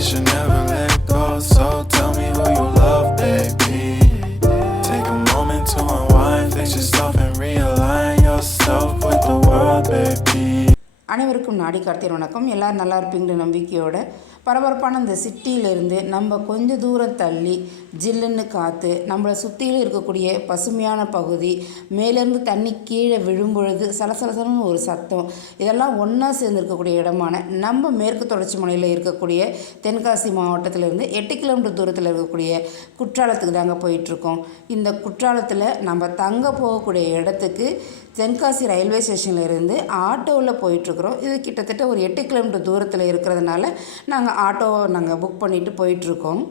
wish should never let. அனைவருக்கும் நாடி கார்த்தியர் வணக்கம். எல்லோரும் நல்லா இருப்பீங்கிற நம்பிக்கையோட பரபரப்பான இந்த சிட்டியிலேருந்து நம்ம கொஞ்சம் தூரம் தள்ளி ஜில்லுன்னு காற்று நம்மளை சுற்றியிலும் இருக்கக்கூடிய பசுமையான பகுதி மேலேருந்து தண்ணி கீழே விழும்பொழுது சலசலசலன்னு ஒரு சத்தம். இதெல்லாம் ஒன்றா சேர்ந்து இருக்கக்கூடிய இடமான நம்ம மேற்கு தொடர்ச்சி மலையில் இருக்கக்கூடிய தென்காசி மாவட்டத்திலேருந்து எட்டு கிலோமீட்டர் தூரத்தில் இருக்கக்கூடிய குற்றாலத்துக்கு தாங்க போயிட்டுருக்கோம் இந்த குற்றாலத்தில் நம்ம தங்க போகக்கூடிய இடத்துக்கு தென்காசி ரயில்வே ஸ்டேஷனில் இருந்து ஆட்டோவில் போயிட்டுருக்குறோம். இது கிட்டத்தட்ட ஒரு எட்டு கிலோமீட்டர் தூரத்தில் இருக்கிறதுனால நாங்கள் ஆட்டோவை நாங்கள் புக் பண்ணிவிட்டு போயிட்டுருக்கோம்.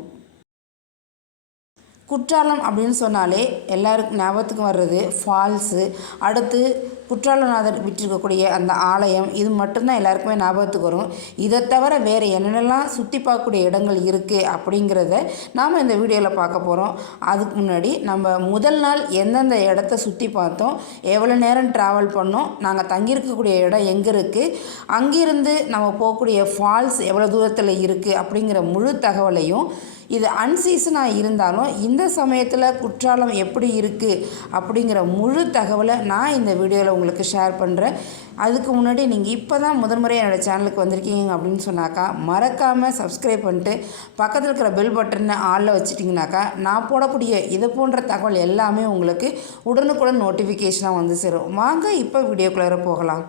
குற்றாலம் அப்படின்னு சொன்னாலே எல்லாருக்கும் ஞாபகத்துக்கும் வர்றது ஃபால்ஸு அடுத்து குற்றாலநாதர் விட்டிருக்கக்கூடிய அந்த ஆலயம் இது மட்டும்தான் எல்லாருக்குமே ஞாபகத்துக்கு வரும். இதை தவிர வேறு என்னென்னலாம் சுற்றி பார்க்கக்கூடிய இடங்கள் இருக்குது அப்படிங்கிறத நாம் இந்த வீடியோவில் பார்க்க போகிறோம் அதுக்கு முன்னாடி நம்ம முதல் நாள் எந்தெந்த இடத்த சுற்றி பார்த்தோம் எவ்வளோ நேரம் ட்ராவல் பண்ணோம் நாங்கள் தங்கியிருக்கக்கூடிய இடம் எங்கே இருக்குது அங்கிருந்து நம்ம போகக்கூடிய ஃபால்ஸ் எவ்வளோ தூரத்தில் இருக்குது அப்படிங்கிற முழு தகவலையும் இது அன்சீசனாக இருந்தாலும் இந்த சமயத்தில் குற்றாலம் எப்படி இருக்குது அப்படிங்கிற முழு தகவலை நான் இந்த வீடியோவில் உங்களுக்கு ஷேர் பண்ணுறேன் அதுக்கு முன்னாடி நீங்கள் இப்போ தான் முதன்முறை என்னோடய சேனலுக்கு வந்திருக்கீங்க அப்படின்னு சொன்னாக்கா மறக்காமல் சப்ஸ்கிரைப் பண்ணிட்டு பக்கத்தில் இருக்கிற பெல் பட்டனை ஆளில் வச்சிட்டிங்கனாக்கா நான் போடக்கூடிய இது போன்ற தகவல் எல்லாமே உங்களுக்கு உடனுக்குடன் நோட்டிஃபிகேஷனாக வந்து சேரும். வாங்க இப்போ வீடியோக்குள்ளே போகலாம்.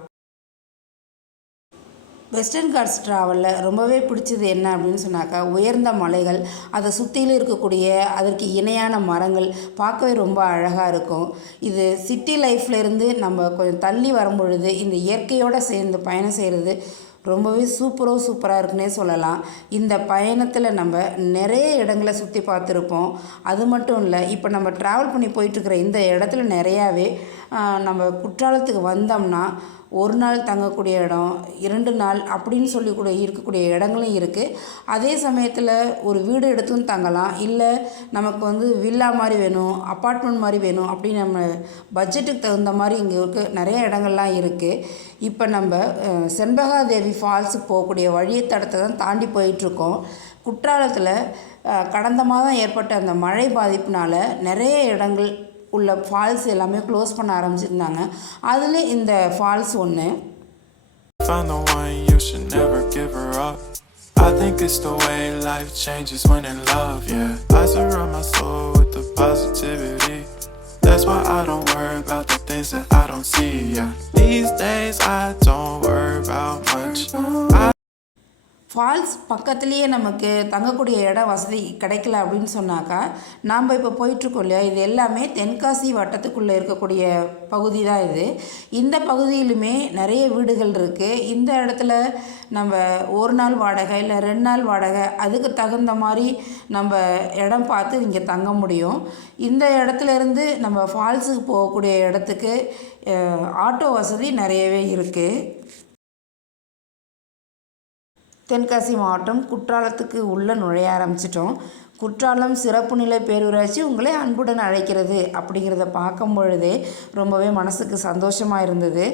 வெஸ்டர்ன் காட்ஸ் ட்ராவலில் ரொம்பவே பிடிச்சது என்ன அப்படின்னு சொன்னாக்கா உயர்ந்த மலைகள் அதை சுற்றிலும் இருக்கக்கூடிய அதற்கு இணையான மரங்கள் பார்க்கவே ரொம்ப அழகாக இருக்கும். இது சிட்டி லைஃப்லேருந்து நம்ம கொஞ்சம் தள்ளி வரும்பொழுது இந்த இயற்கையோடு சேர்ந்து பயணம் செய்கிறது ரொம்பவே சூப்பரோ சூப்பராக இருக்குன்னே சொல்லலாம். இந்த பயணத்தில் நம்ம நிறைய இடங்களை சுற்றி பார்த்துருப்போம். அது மட்டும் இல்லை இப்போ நம்ம ட்ராவல் பண்ணி போயிட்டுருக்கிற இந்த இடத்துல நிறையாவே நம்ம குற்றாலத்துக்கு வந்தோம்னா ஒரு நாள் தங்கக்கூடிய இடம் இரண்டு நாள் அப்படின்னு சொல்லி கூட இருக்கக்கூடிய இடங்களும் இருக்குது அதே சமயத்தில் ஒரு வீடு எடுத்தும் தங்கலாம். இல்லை நமக்கு வந்து வில்லா மாதிரி வேணும் அப்பார்ட்மெண்ட் மாதிரி வேணும் அப்படின்னு நம்ம பட்ஜெட்டுக்கு தகுந்த மாதிரி இங்கே இருக்க. நிறைய இடங்கள்லாம் இருக்குது இப்போ நம்ம செண்பகாதேவி ஃபால்ஸுக்கு போகக்கூடிய வழியை தடத்தை தான் தாண்டி போயிட்டுருக்கோம். குற்றாலத்தில் கடந்த மாதம் ஏற்பட்ட அந்த மழை பாதிப்பினால் நிறைய இடங்கள் உள்ள ஃபால்ஸ் எல்லாமே க்ளோஸ் பண்ண ஆரம்பிச்சிருந்தாங்க அதில் இந்த ஃபால்ஸ் ஒன்று I think it's the way life changes when in love, yeah. I surround my soul with the positivity. That's why I don't worry about the things that I don't see, yeah. These days I don't worry about much. I falls பக்கத்துலேயே நமக்கு தங்கக்கூடிய இடம் வசதி கிடைக்கல அப்படின்னு சொன்னாக்கா நாம் இப்போ போயிட்டுருக்கோம் இல்லையா? இது எல்லாமே தென்காசி வட்டத்துக்குள்ளே இருக்கக்கூடிய பகுதி தான் இது. இந்த பகுதியிலுமே நிறைய வீடுகள் இருக்குது இந்த இடத்துல நம்ம ஒரு நாள் வாடகை இல்லை ரெண்டு நாள் வாடகை அதுக்கு தகுந்த மாதிரி நம்ம இடம் பார்த்து இங்கே தங்க முடியும். இந்த இடத்துல இருந்து நம்ம ஃபால்ஸுக்கு போகக்கூடிய இடத்துக்கு ஆட்டோ வசதி நிறையவே இருக்குது தென்காசி மாவட்டம் குற்றாலத்துக்கு உள்ளே நுழைய ஆரம்பிச்சிட்டோம். குற்றாலம் சிறப்பு நிலை பேரூராட்சி உங்களை அன்புடன் அழைக்கிறது அப்படிங்கிறத பார்க்கும் பொழுதே ரொம்பவே மனசுக்கு சந்தோஷமாக இருந்தது.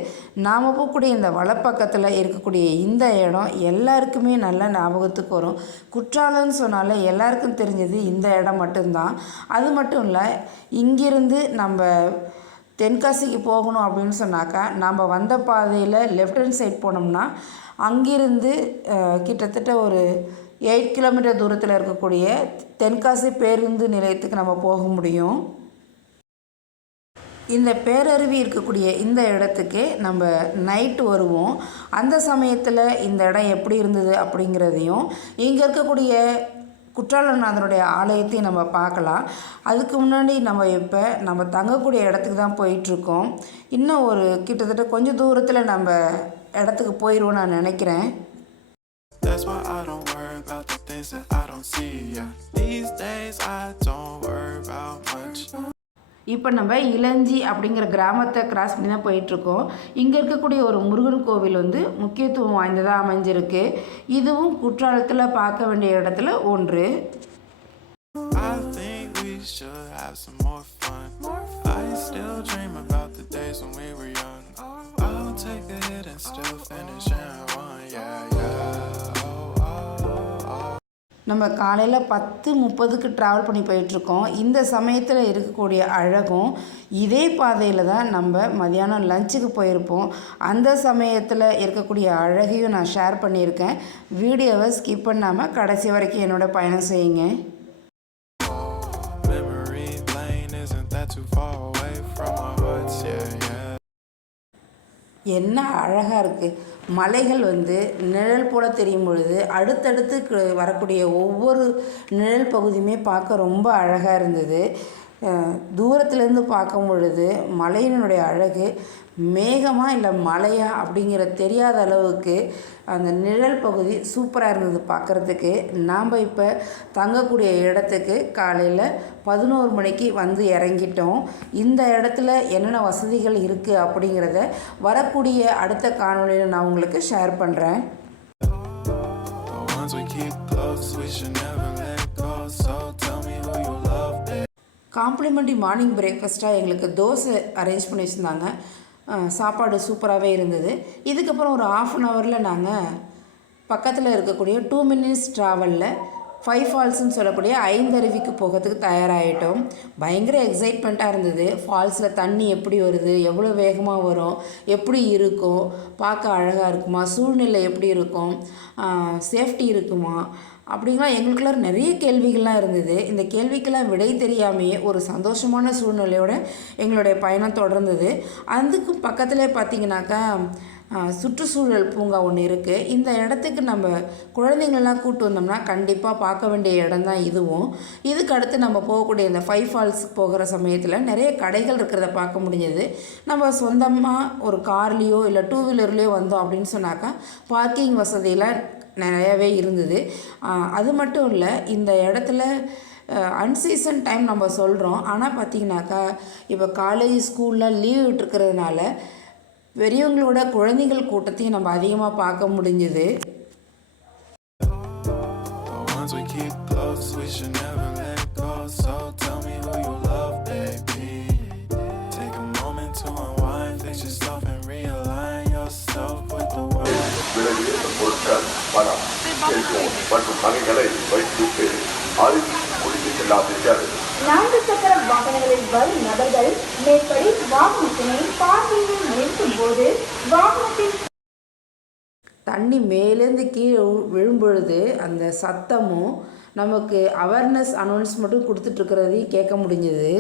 நாம் போகக்கூடிய இந்த வலப்பக்கத்தில் இருக்கக்கூடிய இந்த இடம் எல்லாருக்குமே நல்ல ஞாபகத்துக்கு வரும். குற்றாலம்னு சொன்னாலே எல்லாருக்கும் தெரிஞ்சது இந்த இடம் மட்டும்தான். அது மட்டும் இல்லை இங்கிருந்து நம்ம தென்காசிக்கு போகணும் அப்படின்னு சொன்னாக்கா நம்ம வந்த பாதையில் லெஃப்ட் ஹேண்ட் சைட் போனோம்னா அங்கிருந்து கிட்டத்தட்ட ஒரு எயிட் கிலோமீட்டர் தூரத்தில் இருக்கக்கூடிய தென்காசி பேருந்து நிலையத்துக்கு நம்ம போக முடியும். இந்த பேரருவி இருக்கக்கூடிய இந்த இடத்துக்கு நம்ம நைட்டு வருவோம். அந்த சமயத்தில் இந்த இடம் எப்படி இருந்தது அப்படிங்கிறதையும் இங்கே இருக்கக்கூடிய குற்றாலநாதனுடைய ஆலயத்தையும் நம்ம பார்க்கலாம் அதுக்கு முன்னாடி நம்ம இப்போ நம்ம தங்கக்கூடிய இடத்துக்கு தான் போயிட்டுருக்கோம் இன்னும் ஒரு கிட்டத்தட்ட கொஞ்சம் தூரத்தில் நம்ம இடத்துக்கு போயிடுவோம் நான் நினைக்கிறேன் That's why I don't worry about the things that I don't see. Yeah. These days I don't worry about much. இப்போ நம்ம இளஞ்சி அப்படிங்கிற கிராமத்தை கிராஸ் பண்ணி தான் போயிட்டுருக்கோம் இங்கே இருக்கக்கூடிய ஒரு முருகன் கோவில் வந்து முக்கியத்துவம் வாய்ந்ததாக அமைஞ்சிருக்கு இதுவும் குற்றாலத்தில் பார்க்க வேண்டிய இடத்துல ஒன்று still take a hit and still finish one. Yeah, yeah. நம்ம காலையில் பத்து முப்பதுக்கு ட்ராவல் பண்ணி போயிட்டுருக்கோம். இந்த சமயத்தில் இருக்கக்கூடிய அழகும் இதே பாதையில் தான் நம்ம மதியானம் லஞ்சுக்கு போயிருப்போம். அந்த சமயத்தில் இருக்கக்கூடிய அழகையும் நான் ஷேர் பண்ணியிருக்கேன். வீடியோவை ஸ்கிப் பண்ணாமல் கடைசி வரைக்கும் என்னோட பயணம் செய்யுங்க. என்ன அழகாக இருக்குது மலைகள் வந்து நிழல் போல தெரியும் பொழுது அடுத்தடுத்து வரக்கூடிய ஒவ்வொரு நிழல் பகுதியுமே பார்க்க ரொம்ப அழகாக இருந்தது. தூரத்துலேருந்து பார்க்கும் பொழுது மலையினுடைய அழகு மேகமாக இல்லை மலையா அப்படிங்கிற தெரியாத அளவுக்கு அந்த நிழல் பகுதி சூப்பராக இருந்தது பார்க்குறதுக்கு. நாம் இப்போ தங்கக்கூடிய இடத்துக்கு காலையில் பதினோரு மணிக்கு வந்து இறங்கிட்டோம். இந்த இடத்துல என்னென்ன வசதிகள் இருக்குது அப்படிங்கிறத வரக்கூடிய அடுத்த காணொளியில் நான் உங்களுக்கு ஷேர் பண்ணுறேன் காம்ப்ளிமெண்ட்ரி மார்னிங் பிரேக்ஃபாஸ்ட்டாக எங்களுக்கு தோசை அரேஞ்ச் பண்ணி வச்சுருந்தாங்க. சாப்பாடு சூப்பராகவே இருந்தது. இதுக்கப்புறம் ஒரு ஆஃப் அன் ஹவரில் நாங்கள் பக்கத்தில் இருக்கக்கூடிய டூ மினிட்ஸ் ட்ராவலில் ஃபைவ் ஃபால்ஸ்னு சொல்லக்கூடிய ஐந்தருவிக்கு போகிறதுக்கு தயாராகிட்டோம் பயங்கர எக்ஸைட்மெண்ட்டாக இருந்தது. ஃபால்ஸில் தண்ணி எப்படி வருது எவ்வளோ வேகமாக வரும் எப்படி இருக்கும் பார்க்க அழகாக இருக்குமா சூழ்நிலை எப்படி இருக்கும் சேஃப்டி இருக்குமா அப்படிங்கலாம் எங்களுக்குள்ள நிறைய கேள்விகள்லாம் இருந்தது. இந்த கேள்விக்கெல்லாம் விடை தெரியாமையே ஒரு சந்தோஷமான சூழ்நிலையோட எங்களுடைய பயணம் தொடர்ந்தது. அதுக்கு பக்கத்தில் பார்த்தீங்கன்னாக்கா சுற்றுச்சூழல் பூங்கா ஒன்று இருக்குது இந்த இடத்துக்கு நம்ம குழந்தைங்களெலாம் கூப்பிட்டு வந்தோம்னா கண்டிப்பாக பார்க்க வேண்டிய இடம் தான் இதுவும். இதுக்கு அடுத்து நம்ம போகக்கூடிய இந்த ஃபைவ் ஃபால்ஸ் போகிற சமயத்தில் நிறைய கடைகள் இருக்கிறத பார்க்க முடிஞ்சது. நம்ம சொந்தமாக ஒரு கார்லேயோ இல்லை டூ வீலர்லேயோ வந்தோம் அப்படின்னு சொன்னாக்கா பார்க்கிங் வசதியில் நிறையாவே இருந்தது. அது மட்டும் இல்லை இந்த இடத்துல அன்சீசன் டைம் நம்ம சொல்கிறோம் ஆனால் பார்த்தீங்கன்னாக்கா இப்போ காலேஜ் ஸ்கூலில் லீவ் விட்டுருக்கிறதுனால பெரியவங்களோட குழந்தைகள் கூட்டத்தையும் நம்ம அதிகமாக பார்க்க முடிஞ்சுது. பொருட்கள் பணம் செல்போன் மற்றும் நகைகளை வைத்துவிட்டு ஆறில் குடித்து செல்லாதீர்கள் நான்கு சக்கர வாகனங்களில் வரும் நபர்கள் மேற்படி வாகனத்தினை பார்வையில் நிறுத்தும் போது வாகனத்தின் தண்ணி மேலேருந்து கீழே விழும்பொழுது அந்த சத்தமும் நமக்கு அவேர்னஸ் அனௌன்ஸ்மெண்ட்டும் கொடுத்துட்ருக்கிறதையும் கேட்க முடிஞ்சது.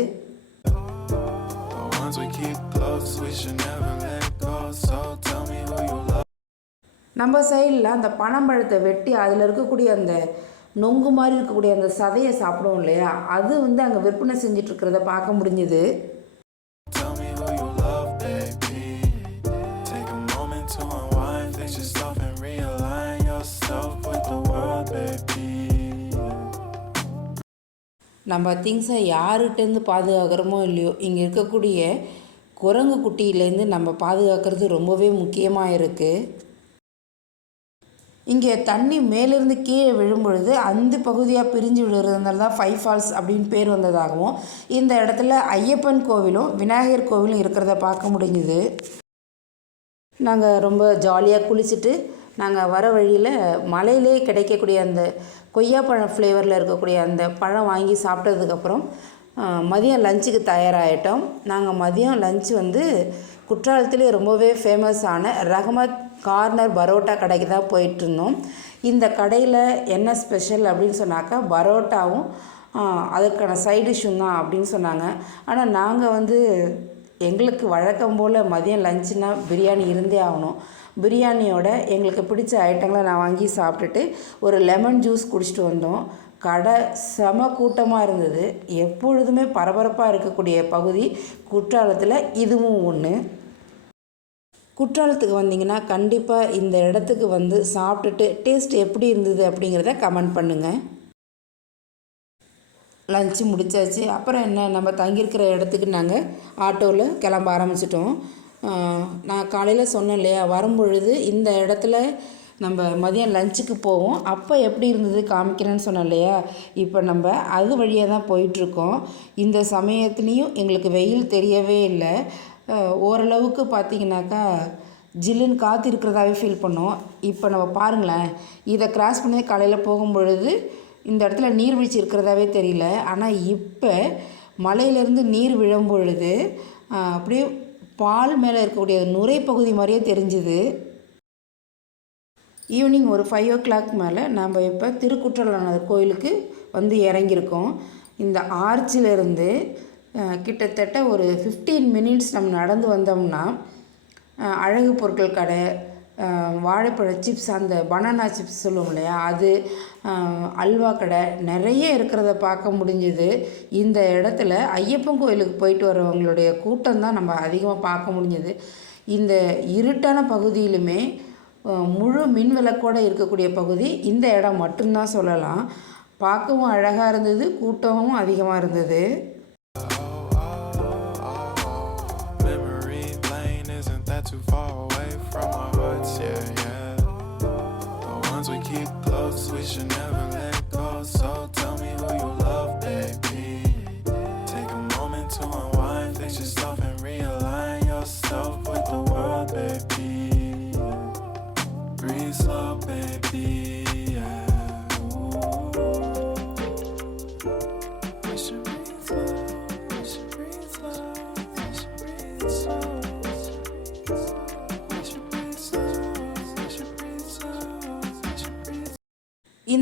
நம்ம சைடில் அந்த பனம்பழத்தை வெட்டி அதில் இருக்கக்கூடிய அந்த நொங்கு மாதிரி இருக்கக்கூடிய அந்த சதையை சாப்பிடுவோம் இல்லையா? அது வந்து அங்கே விற்பனை செஞ்சுட்டு இருக்கிறத பார்க்க முடிஞ்சுது. நம்ம திங்ஸை யாருகிட்டேருந்து பாதுகாக்கிறோமோ இல்லையோ இங்கே இருக்கக்கூடிய குரங்கு குட்டியிலேருந்து நம்ம பாதுகாக்கிறது ரொம்பவே முக்கியமாக இருக்குது இங்கே தண்ணி மேலிருந்து கீழே விழும்பொழுது அந்த பகுதியாக பிரிஞ்சு விழுறதுனால தான் ஃபைவ் ஃபால்ஸ் அப்படின்னு பேர் வந்ததாகவும் இந்த இடத்துல ஐயப்பன் கோவிலும் விநாயகர் கோவிலும் இருக்கிறத பார்க்க முடிஞ்சுது. நாங்கள் ரொம்ப ஜாலியாக குளிச்சுட்டு நாங்கள் வர வழியில் மலையிலே கிடைக்கக்கூடிய அந்த கொய்யாப்பழம் ஃப்ளேவரில் இருக்கக்கூடிய அந்த பழம் வாங்கி சாப்பிட்டதுக்கப்புறம் மதியம் லஞ்சுக்கு தயாராகிட்டோம் நாங்கள் மதியம் லஞ்ச் வந்து குற்றாலத்திலே ரொம்பவே ஃபேமஸான ரஹமத் கார்னர் பரோட்டா கடைக்கு தான் போயிட்டுருந்தோம். இந்த கடையில் என்ன ஸ்பெஷல் அப்படின்னு சொன்னாக்கா பரோட்டாவும் அதுக்கான அதற்கான தான் அப்படின்னு சொன்னாங்க. ஆனால் நாங்கள் வந்து எங்களுக்கு வழக்கம் போல் மதியம் லஞ்சுனா பிரியாணி இருந்தே ஆகணும். பிரியாணியோட எங்களுக்கு பிடிச்ச ஐட்டங்களை நான் வாங்கி சாப்பிட்டுட்டு ஒரு லெமன் ஜூஸ் குடிச்சிட்டு வந்தோம். கடை செம கூட்டமாக இருந்தது. எப்பொழுதுமே பரபரப்பாக இருக்கக்கூடிய பகுதி குற்றாலத்தில் இதுவும் ஒன்று குற்றாலத்துக்கு வந்தீங்கன்னா கண்டிப்பாக இந்த இடத்துக்கு வந்து சாப்பிட்டுட்டு டேஸ்ட் எப்படி இருந்தது அப்படிங்கிறத கமெண்ட் பண்ணுங்கள் லஞ்சு முடிச்சாச்சு. அப்புறம் என்ன? நம்ம தங்கியிருக்கிற இடத்துக்கு நாங்கள் ஆட்டோவில் கிளம்ப ஆரம்பிச்சிட்டோம். நான் காலையில் சொன்னேன் இல்லையா? வரும்பொழுது இந்த இடத்துல நம்ம மதியம் லஞ்சுக்கு போவோம். அப்போ எப்படி இருந்தது காமிக்கிறேன்னு சொன்னேன் இல்லையா? இப்போ நம்ம அது வழியாக தான் போயிட்டுருக்கோம் இந்த சமயத்துலேயும் எங்களுக்கு வெயில் தெரியவே இல்லை. ஓரளவுக்கு பார்த்தீங்கன்னாக்கா ஜில்லுன்னு காற்று இருக்கிறதாவே ஃபீல் பண்ணோம். இப்போ நம்ம பாருங்களேன் இதை கிராஸ் பண்ணி காலையில் போகும்பொழுது இந்த இடத்துல நீர்வீழ்ச்சி இருக்கிறதாவே தெரியல. ஆனால் இப்போ மலையிலேருந்து நீர் விழும் பொழுது அப்படியே பால் மேலே இருக்கக்கூடிய நுரை பகுதி மாதிரியே தெரிஞ்சுது. ஈவினிங் ஒரு ஃபைவ் ஓ கிளாக் மேலே நம்ம இப்போ திருக்குற்றலானவர் கோயிலுக்கு வந்து இறங்கியிருக்கோம். இந்த ஆர்ச்சிலேருந்து கிட்டத்தட்ட ஒரு ஃபிஃப்டீன் மினிட்ஸ் நம்ம நடந்து வந்தோம்னா அழகு பொருட்கள் கடை வாழைப்பழ சிப்ஸ் அந்த பனானா சிப்ஸ் சொல்லுவோம் இல்லையா அது அல்வா கடை நிறைய இருக்கிறத பார்க்க முடிஞ்சுது. இந்த இடத்துல ஐயப்பன் கோயிலுக்கு போயிட்டு வரவங்களுடைய கூட்டம் தான் நம்ம அதிகமாக பார்க்க முடிஞ்சுது. இந்த இருட்டான பகுதியிலுமே முழு மின்விளக்கோடு இருக்கக்கூடிய பகுதி இந்த இடம் மட்டும்தான் சொல்லலாம். பார்க்கவும் அழகாக இருந்தது கூட்டமும் அதிகமாக இருந்தது.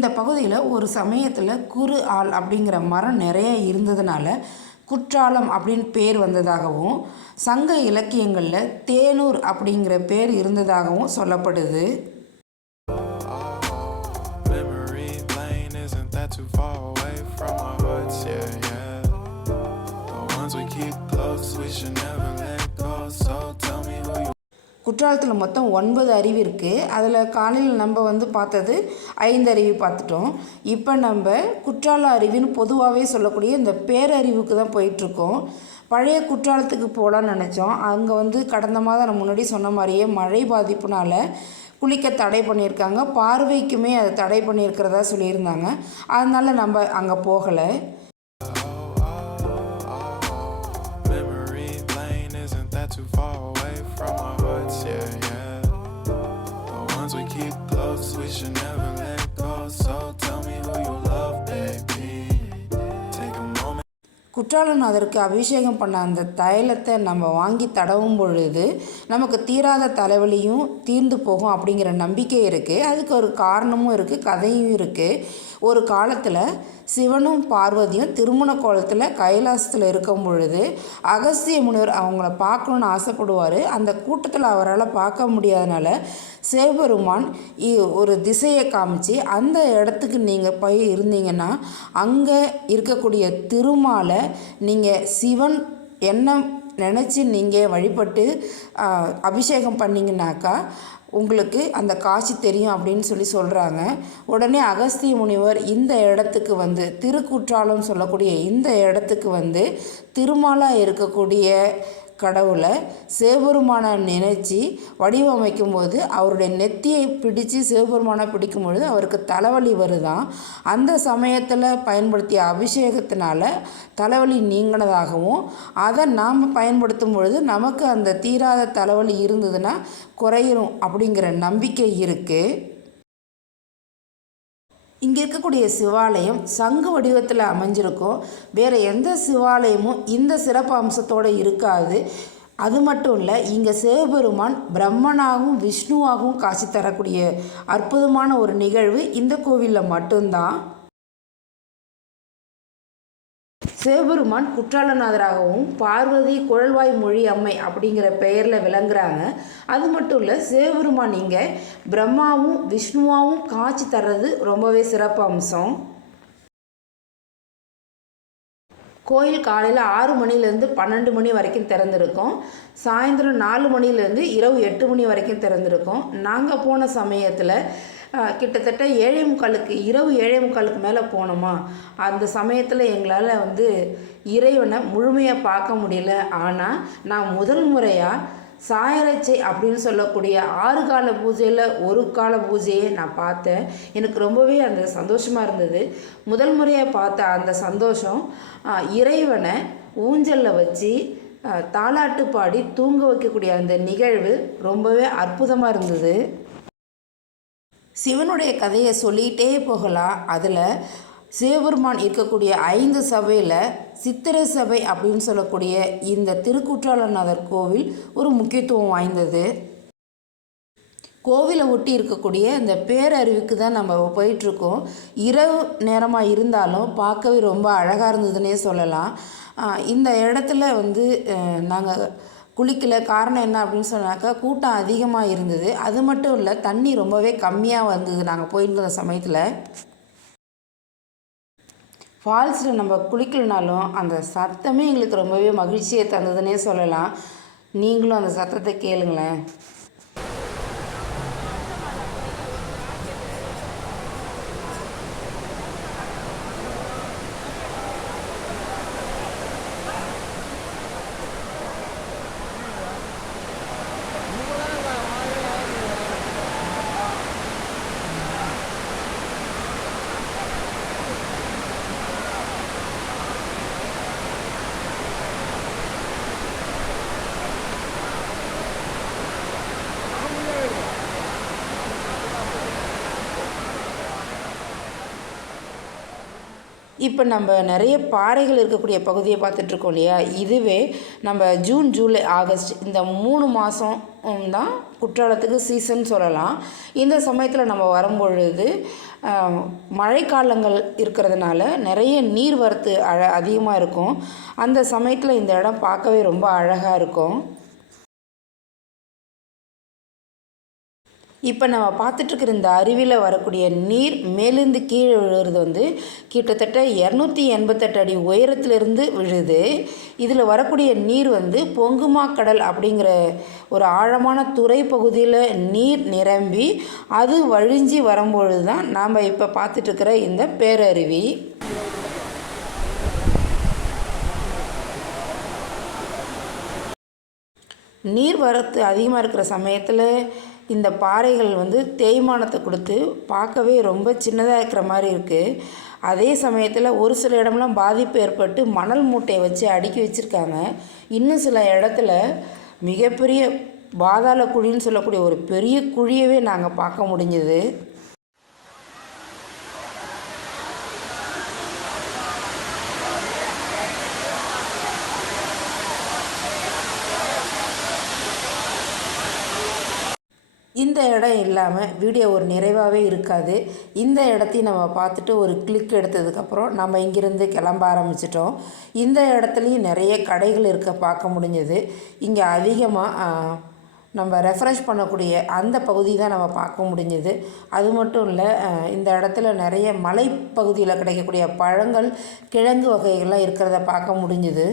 இந்த பகுதியில் ஒரு சமயத்தில் குறு ஆள் அப்படிங்கிற மரம் நிறைய இருந்ததுனால குற்றாலம் அப்படின்னு பேர் வந்ததாகவும் சங்க இலக்கியங்களில் தேனூர் அப்படிங்கிற பேர் இருந்ததாகவும் சொல்லப்படுது. We we should never let go. So குற்றாலத்தில் மொத்தம் ஒன்பது அருவி இருக்குது அதில் காலையில் நம்ம வந்து பார்த்தது ஐந்து அருவி பார்த்துட்டோம். இப்போ நம்ம குற்றால அருவின்னு பொதுவாகவே சொல்லக்கூடிய இந்த பேரறிவுக்கு தான் போயிட்டுருக்கோம். பழைய குற்றாலத்துக்கு போகலான்னு நினச்சோம். அங்கே வந்து கடந்த மாதம் நான் முன்னாடி சொன்ன மாதிரியே மழை பாதிப்புனால குளிக்க தடை பண்ணியிருக்காங்க. பார்வைக்குமே அதை தடை பண்ணியிருக்கிறதா சொல்லியிருந்தாங்க. அதனால் நம்ம அங்கே போகலை. Should never let go. So tell me who you love, baby. Take a moment. குற்றாலநாதருக்கு அபிஷேகம் பண்ண அந்த தைலத்தை நம்ம வாங்கி தடவும் பொழுது நமக்கு தீராத தலைவலியும் தீர்ந்து போகும் அப்படிங்கிற நம்பிக்கை இருக்குது அதுக்கு ஒரு காரணமும் இருக்குது கதையும் இருக்குது ஒரு காலத்தில் சிவனும் பார்வதியும் திருமண கோலத்தில் கைலாசத்தில் இருக்கும் பொழுது அகஸ்திய முனிவர் அவங்கள பார்க்கணுன்னு ஆசைப்படுவார். அந்த கூட்டத்தில் அவரால் பார்க்க முடியாதனால சிவபெருமான் இ- ஒரு திசையை காமிச்சு அந்த இடத்துக்கு நீங்கள் போய் இருந்தீங்கன்னா அங்கே இருக்கக்கூடிய திருமாலை நீங்கள் சிவன் என்ன நினச்சி நீங்கள் வழிபட்டு அபிஷேகம் பண்ணிங்கனாக்கா உங்களுக்கு அந்த காட்சி தெரியும் அப்படின்னு சொல்லி சொல்கிறாங்க உடனே அகஸ்திய முனிவர் இந்த இடத்துக்கு வந்து திருக்குற்றாலம் சொல்லக்கூடிய இந்த இடத்துக்கு வந்து திருமாலாக இருக்கக்கூடிய கடவுளை சிவபெருமானை நினைச்சி வடிவமைக்கும் போது அவருடைய நெத்தியை பிடிச்சு சிவபெருமானை பிடிக்கும் பொழுது அவருக்கு தலைவலி வருதான். அந்த சமயத்தில் பயன்படுத்திய அபிஷேகத்தினால தலைவலி நீங்கினதாகவும் அதை நாம் பயன்படுத்தும் பொழுது நமக்கு அந்த தீராத தலைவலி இருந்ததுன்னா குறையும் அப்படிங்கிற நம்பிக்கை இருக்குது இங்கே இருக்கக்கூடிய சிவாலயம் சங்கு வடிவத்தில் அமைஞ்சிருக்கும். வேறு எந்த சிவாலயமும் இந்த சிறப்பு அம்சத்தோடு இருக்காது. அது மட்டும் இல்லை இங்கே சிவபெருமான் பிரம்மனாகவும் விஷ்ணுவாகவும் காட்சி தரக்கூடிய அற்புதமான ஒரு நிகழ்வு இந்த கோவிலில் மட்டும்தான். சிவபெருமான் குற்றாலநாதராகவும் பார்வதி குழல்வாய் மொழி அம்மை அப்படிங்கிற பெயரில் விளங்குறாங்க. அது மட்டும் இல்லை சிவபெருமான் இங்கே பிரம்மாவும் விஷ்ணுவாகவும் காட்சி தர்றது ரொம்பவே சிறப்பு அம்சம். கோயில் காலையில் ஆறு மணிலேருந்து பன்னெண்டு மணி வரைக்கும் திறந்துருக்கோம். சாயந்தரம் நாலு மணிலேருந்து இரவு எட்டு மணி வரைக்கும் திறந்துருக்கோம். நாங்கள் போன சமயத்தில் கிட்டத்தட்ட ஏழே முக்காலுக்கு இரவு ஏழே முக்காலுக்கு மேலே போனோமா? அந்த சமயத்தில் எங்களால் வந்து இறைவனை முழுமையாக பார்க்க முடியல. ஆனால் நான் முதல் முறையாக சாயரச்சை அப்படின்னு சொல்லக்கூடிய ஆறு கால பூஜையில் ஒரு கால பூஜையை நான் பார்த்தேன். எனக்கு ரொம்பவே அந்த சந்தோஷமாக இருந்தது. முதல் முறையாக பார்த்த அந்த சந்தோஷம் இறைவனை ஊஞ்சலில் வச்சு தாலாட்டு பாடி தூங்க வைக்கக்கூடிய அந்த நிகழ்வு ரொம்பவே அற்புதமாக இருந்தது. சிவனுடைய கதையை சொல்லிகிட்டே போகலாம். அதில் சிவபெருமான் இருக்கக்கூடிய ஐந்து சபையில் சித்திரை சபை அப்படின்னு சொல்லக்கூடிய இந்த திருக்குற்றாலநாதர் கோவில் ஒரு முக்கியத்துவம் வாய்ந்தது. கோவிலை ஒட்டி இருக்கக்கூடிய இந்த பேரருவிக்கு தான் நம்ம போயிட்டுருக்கோம். இரவு நேரமாக இருந்தாலும் பார்க்கவே ரொம்ப அழகாக இருந்ததுன்னே சொல்லலாம். இந்த இடத்துல வந்து நாங்கள் குளிக்கல காரணம் என்ன அப்படின்னு சொன்னாக்கா கூட்டம் அதிகமாக இருந்தது. அது மட்டும் இல்லை தண்ணி ரொம்பவே கம்மியாக வந்தது. நாங்கள் போயிருந்த சமயத்தில். ஃபால்ஸில் நம்ம குளிக்கலனாலும் அந்த சத்தமே எங்களுக்கு ரொம்பவே மகிழ்ச்சியை தந்ததுன்னே சொல்லலாம். நீங்களும் அந்த சத்தத்தை கேளுங்களேன். இப்போ நம்ம நிறைய பாறைகள் இருக்கக்கூடிய பகுதியை பார்த்துட்ருக்கோம் இல்லையா? இதுவே நம்ம ஜூன் ஜூலை ஆகஸ்ட் இந்த மூணு மாதம் தான் குற்றாலத்துக்கு சீசன் சொல்லலாம். இந்த சமயத்தில் நம்ம வரும்பொழுது மழைக்காலங்கள் இருக்கிறதுனால நிறைய நீர்வரத்து அழ அதிகமாக இருக்கும். அந்த சமயத்தில் இந்த இடம் பார்க்கவே ரொம்ப அழகாக இருக்கும். இப்போ நம்ம பார்த்துட்ருக்கிற இந்த அருவியில் வரக்கூடிய நீர் மேலிருந்து கீழே விழுறது வந்து கிட்டத்தட்ட இரநூத்தி எண்பத்தெட்டு அடி உயரத்திலிருந்து விழுது. இதில் வரக்கூடிய நீர் வந்து பொங்குமா கடல் அப்படிங்கிற ஒரு ஆழமான துறை பகுதியில் நீர் நிரம்பி அது வழிஞ்சி வரும்பொழுது தான் நாம் இப்போ பார்த்துட்ருக்கிற இந்த பேரருவி. நீர் வரத்து அதிகமாக இருக்கிற சமயத்தில் இந்த பாறைகள் வந்து தேய்மானத்தை கொடுத்து பார்க்கவே ரொம்ப சின்னதாக இருக்கிற மாதிரி இருக்குது அதே சமயத்தில் ஒரு சில இடம்லாம் பாதிப்பு ஏற்பட்டு மணல் மூட்டையை வச்சு அடுக்கி வச்சுருக்காங்க. இன்னும் சில இடத்துல மிகப்பெரிய பாதாள குழின்னு சொல்லக்கூடிய ஒரு பெரிய குழியவே நாங்கள் பார்க்க முடிஞ்சது இந்த இடம் இல்லாமல் வீடியோ ஒரு நிறைவாகவே இருக்காது. இந்த இடத்தையும் நம்ம பார்த்துட்டு ஒரு கிளிக் எடுத்ததுக்கப்புறம் நம்ம இங்கேருந்து கிளம்ப ஆரம்பிச்சிட்டோம். இந்த இடத்துலையும் நிறைய கடைகள் இருக்க பார்க்க முடிஞ்சது. இங்கே அதிகமாக நம்ம ரெஃப்ரெஷ் பண்ணக்கூடிய அந்த பகுதி தான் நம்ம பார்க்க முடிஞ்சது. அது மட்டும் இல்லை இந்த இடத்துல நிறைய மலைப்பகுதியில் கிடைக்கக்கூடிய பழங்கள் கிழங்கு வகைகள்லாம் இருக்கிறத பார்க்க முடிஞ்சுது.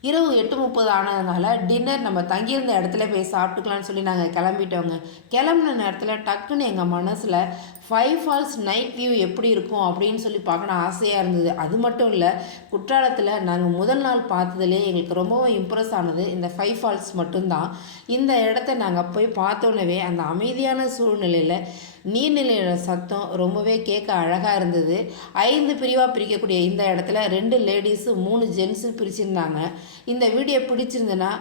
இரவு எட்டு முப்பது ஆனதுனால டின்னர் நம்ம தங்கியிருந்த இடத்துல போய் சாப்பிட்டுக்கலாம்னு சொல்லி நாங்கள் கிளம்பிட்டோங்க. கிளம்புன நேரத்தில் டக்குன்னு எங்கள் மனசில் ஃபைவ் ஃபால்ஸ் நைட் வியூ எப்படி இருக்கும்? அப்படின்னு சொல்லி பார்க்கணும் ஆசையாக இருந்தது. அது மட்டும் இல்லை குற்றாலத்தில் நாங்கள் முதல் நாள் பார்த்ததுலேயே எங்களுக்கு ரொம்பவும் இம்ப்ரெஸ் ஆனது இந்த ஃபைவ் ஃபால்ஸ் மட்டும்தான். இந்த இடத்த நாங்கள் போய் பார்த்தோன்னவே அந்த அமைதியான சூழ்நிலையில் நீர்நிலையோட சத்தம் ரொம்பவே கேட்க அழகாக இருந்தது. ஐந்து பிரிவாக பிரிக்கக்கூடிய இந்த இடத்துல ரெண்டு லேடிஸு மூணு ஜென்ஸு பிரிச்சிருந்தாங்க. இந்த வீடியோ பிடிச்சிருந்துன்னா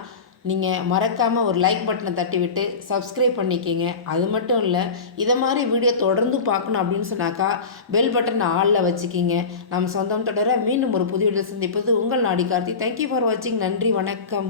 நீங்கள் மறக்காமல் ஒரு லைக் பட்டனை தட்டி விட்டு சப்ஸ்கிரைப் பண்ணிக்கிங்க. அது மட்டும் இல்லை இதை மாதிரி வீடியோ தொடர்ந்து பார்க்கணும் அப்படின்னு சொன்னாக்கா பெல் பட்டனை ஆளில் வச்சுக்கிங்க. நம்ம சொந்தம் தொடர மீண்டும் ஒரு புது வீடியோ சந்திப்பது உங்கள் நாடி கார்த்தி. தேங்க்யூ ஃபார் வாட்சிங் நன்றி வணக்கம்.